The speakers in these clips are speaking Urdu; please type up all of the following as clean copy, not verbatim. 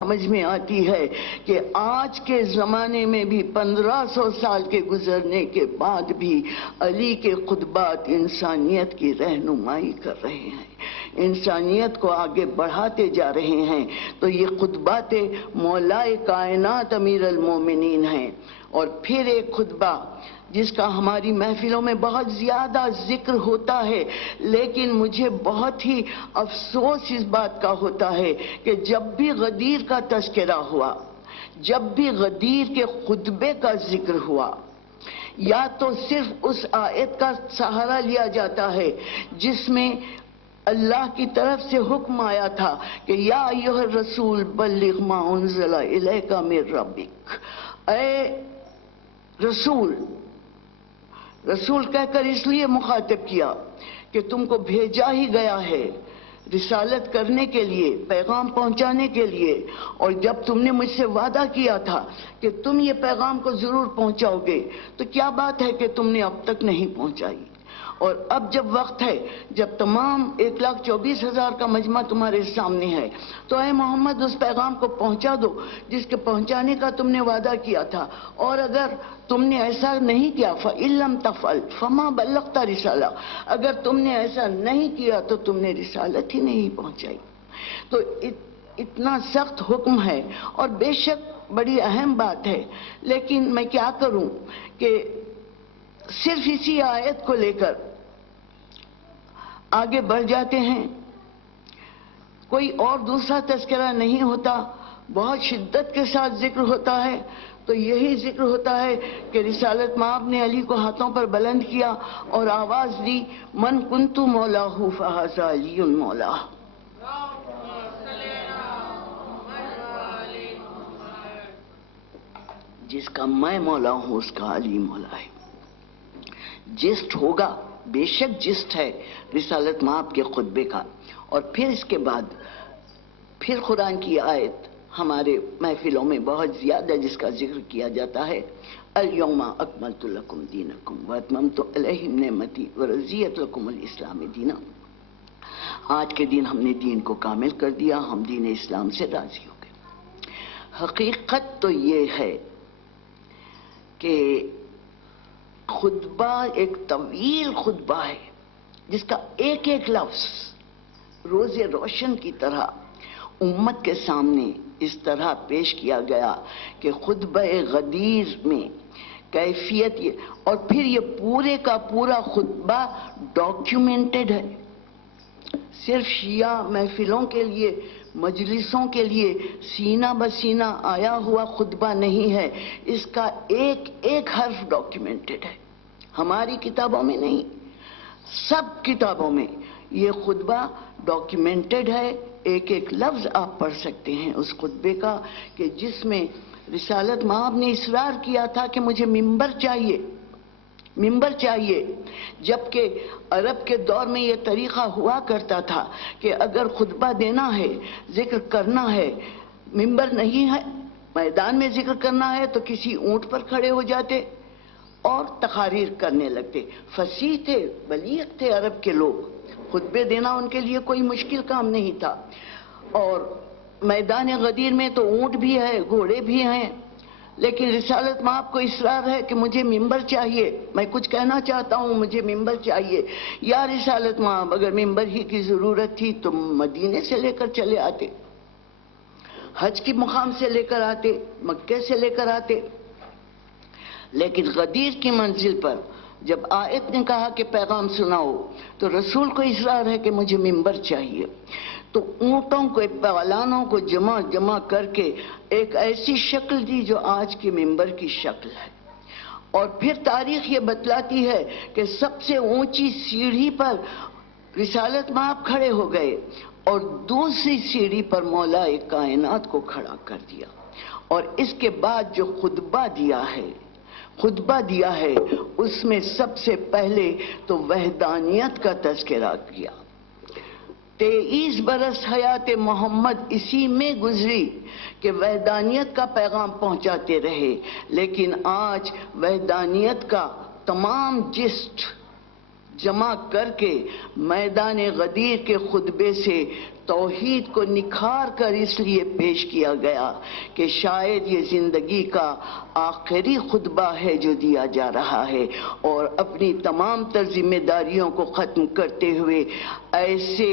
سمجھ میں آتی ہے کہ آج کے زمانے میں بھی 1500 سال کے گزرنے کے بعد بھی علی کے خطبات انسانیت کی رہنمائی کر رہے ہیں، انسانیت کو آگے بڑھاتے جا رہے ہیں۔ تو یہ خطبات مولائے کائنات امیر المومنین ہیں۔ اور پھر ایک خطبہ جس کا ہماری محفلوں میں بہت زیادہ ذکر ہوتا ہے، لیکن مجھے بہت ہی افسوس اس بات کا ہوتا ہے کہ جب بھی غدیر کا تذکرہ ہوا، جب بھی غدیر کے خطبے کا ذکر ہوا، یا تو صرف اس آیت کا سہارا لیا جاتا ہے جس میں اللہ کی طرف سے حکم آیا تھا کہ یا ایھا الرسول بلغ ما انزل الیک من ربک، اے رسول، رسول کہہ کر اس لیے مخاطب کیا کہ تم کو بھیجا ہی گیا ہے رسالت کرنے کے لیے، پیغام پہنچانے کے لیے، اور جب تم نے مجھ سے وعدہ کیا تھا کہ تم یہ پیغام کو ضرور پہنچاؤ گے، تو کیا بات ہے کہ تم نے اب تک نہیں پہنچائی؟ اور اب جب وقت ہے، جب تمام 1,24,000 کا مجمع تمہارے سامنے ہے، تو اے محمد اس پیغام کو پہنچا دو جس کے پہنچانے کا تم نے وعدہ کیا تھا، اور اگر تم نے ایسا نہیں کیا فَإِن لَمْ تَفْعَلْ فَمَا بَلَّغْتَ رِسَالَةَ، اگر تم نے ایسا نہیں کیا تو تم نے رسالت ہی نہیں پہنچائی۔ تو اتنا سخت حکم ہے، اور بے شک بڑی اہم بات ہے، لیکن میں کیا کروں کہ صرف اسی آیت کو لے کر آگے بڑھ جاتے ہیں، کوئی اور دوسرا تذکرہ نہیں ہوتا، بہت شدت کے ساتھ ذکر ہوتا ہے، تو یہی ذکر ہوتا ہے کہ رسالت مآب نے علی کو ہاتھوں پر بلند کیا اور آواز دی، من کنت مولاہ فہذا علی مولاہ، جس کا میں مولا ہوں اس کا علی مولا ہے۔ جسٹ ہوگا، بے شک جسٹ ہے رسالت مآب کے خطبے کا۔ اور پھر اس کے بعد پھر قرآن کی آیت ہمارے محفلوں میں بہت زیادہ جس کا ذکر کیا جاتا ہے، الیوم اکملت لکم دینکم واتممت علیکم نعمتی ورضیت لکم الاسلام دینا، آج کے دن ہم نے دین کو کامل کر دیا، ہم دین اسلام سے راضی ہو گئے۔ حقیقت تو یہ ہے کہ خطبہ ایک طویل خطبہ ہے جس کا ایک ایک لفظ روز روشن کی طرح امت کے سامنے اس طرح پیش کیا گیا کہ خطبہ غدیر میں کیفیت یہ، اور پھر یہ پورے کا پورا خطبہ ڈاکیومنٹڈ ہے، صرف شیعہ محفلوں کے لیے، مجلسوں کے لیے سینہ بسینہ آیا ہوا خطبہ نہیں ہے، اس کا ایک ایک حرف ڈاکیومنٹڈ ہے، ہماری کتابوں میں نہیں، سب کتابوں میں یہ خطبہ ڈاکیومنٹڈ ہے، ایک ایک لفظ آپ پڑھ سکتے ہیں اس خطبے کا، کہ جس میں رسالت مآب نے اصرار کیا تھا کہ مجھے ممبر چاہیے، ممبر چاہیے، جبکہ عرب کے دور میں یہ طریقہ ہوا کرتا تھا کہ اگر خطبہ دینا ہے، ذکر کرنا ہے، ممبر نہیں ہے، میدان میں ذکر کرنا ہے تو کسی اونٹ پر کھڑے ہو جاتے اور تقاریر کرنے لگتے۔ فصیح تھے، بلیغ تھے عرب کے لوگ، خطبے دینا ان کے لیے کوئی مشکل کام نہیں تھا۔ اور میدان غدیر میں تو اونٹ بھی ہے، گھوڑے بھی ہیں، لیکن رسالت مآب کو اصرار ہے کہ مجھے ممبر چاہیے، میں کچھ کہنا چاہتا ہوں، مجھے ممبر چاہیے۔ یا رسالت مآب اگر ممبر ہی کی ضرورت تھی تو مدینے سے لے کر چلے آتے، حج کی مقام سے لے کر آتے، مکے سے لے کر آتے، لیکن غدیر کی منزل پر جب آیت نے کہا کہ پیغام سناؤ تو رسول کو اصرار ہے کہ مجھے ممبر چاہیے، تو اونٹوں کو، پالانوں کو جمع کر کے ایک ایسی شکل دی جو آج کی ممبر کی شکل ہے۔ اور پھر تاریخ یہ بتلاتی ہے کہ سب سے اونچی سیڑھی پر رسالت مآب کھڑے ہو گئے اور دوسری سیڑھی پر مولا کائنات کو کھڑا کر دیا، اور اس کے بعد جو خطبہ دیا ہے اس میں سب سے پہلے تو وحدانیت کا تذکرہ کیا۔ 23 برس حیات محمد اسی میں گزری کہ وحدانیت کا پیغام پہنچاتے رہے، لیکن آج وحدانیت کا تمام جسٹ جمع کر کے میدان غدیر کے خطبے سے توحید کو نکھار کر اس لیے پیش کیا گیا کہ شاید یہ زندگی کا آخری خطبہ ہے جو دیا جا رہا ہے، اور اپنی تمام تر ذمہ داریوں کو ختم کرتے ہوئے ایسے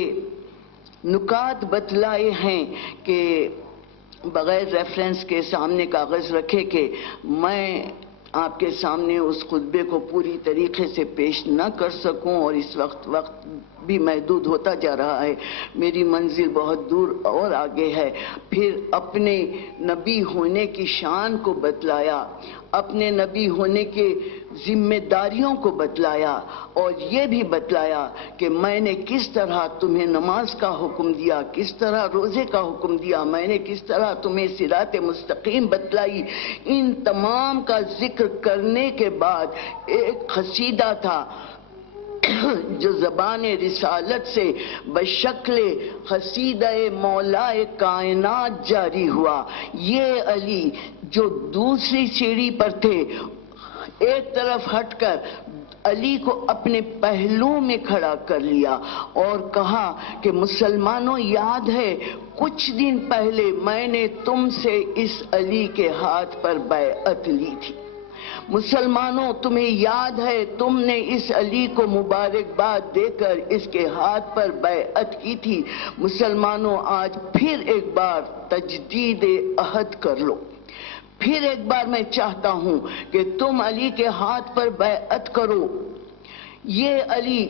نکات بتلائے ہیں کہ بغیر ریفرنس کے سامنے کاغذ رکھے کہ میں آپ کے سامنے اس خطبے کو پوری طریقے سے پیش نہ کر سکوں، اور اس وقت بھی محدود ہوتا جا رہا ہے، میری منزل بہت دور اور آگے ہے۔ پھر اپنے نبی ہونے کی شان کو بتلایا، اپنے نبی ہونے کے ذمہ داریوں کو بتلایا، اور یہ بھی بتلایا کہ میں نے کس طرح تمہیں نماز کا حکم دیا، کس طرح روزے کا حکم دیا، میں نے کس طرح تمہیں صراط مستقیم بتلائی۔ ان تمام کا ذکر کرنے کے بعد ایک قصیدہ تھا جو زبان رسالت سے بشکل قصیدہ مولائے کائنات جاری ہوا۔ یہ علی جو دوسری سیڑھی پر تھے، ایک طرف ہٹ کر علی کو اپنے پہلو میں کھڑا کر لیا اور کہا کہ مسلمانوں، یاد ہے کچھ دن پہلے میں نے تم سے اس علی کے ہاتھ پر بیعت لی تھی۔ مسلمانوں، تمہیں یاد ہے تم نے اس علی کو مبارکباد دے کر اس کے ہاتھ پر بیعت کی تھی۔ مسلمانوں، آج پھر ایک بار تجدید عہد کر لو۔ پھر ایک بار میں چاہتا ہوں کہ تم علی کے ہاتھ پر بیعت کرو۔ یہ علی،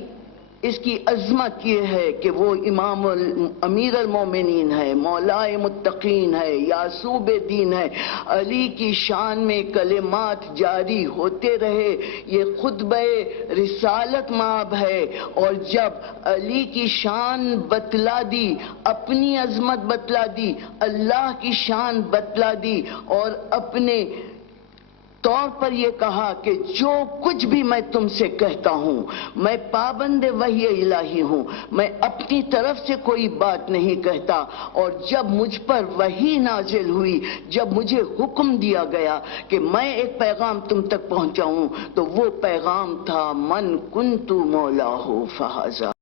اس کی عظمت یہ ہے کہ وہ امام امیر المومنین ہے، مولائے متقین ہے، یعصوب دین ہے۔ علی کی شان میں کلمات جاری ہوتے رہے، یہ خطبہ رسالت مآب ہے۔ اور جب علی کی شان بتلا دی، اپنی عظمت بتلا دی، اللہ کی شان بتلا دی، اور اپنے طور پر یہ کہا کہ جو کچھ بھی میں تم سے کہتا ہوں، میں پابند وحی الہی ہوں، میں اپنی طرف سے کوئی بات نہیں کہتا، اور جب مجھ پر وحی نازل ہوئی، جب مجھے حکم دیا گیا کہ میں ایک پیغام تم تک پہنچاؤں، تو وہ پیغام تھا من کنت مولاہ فہذا۔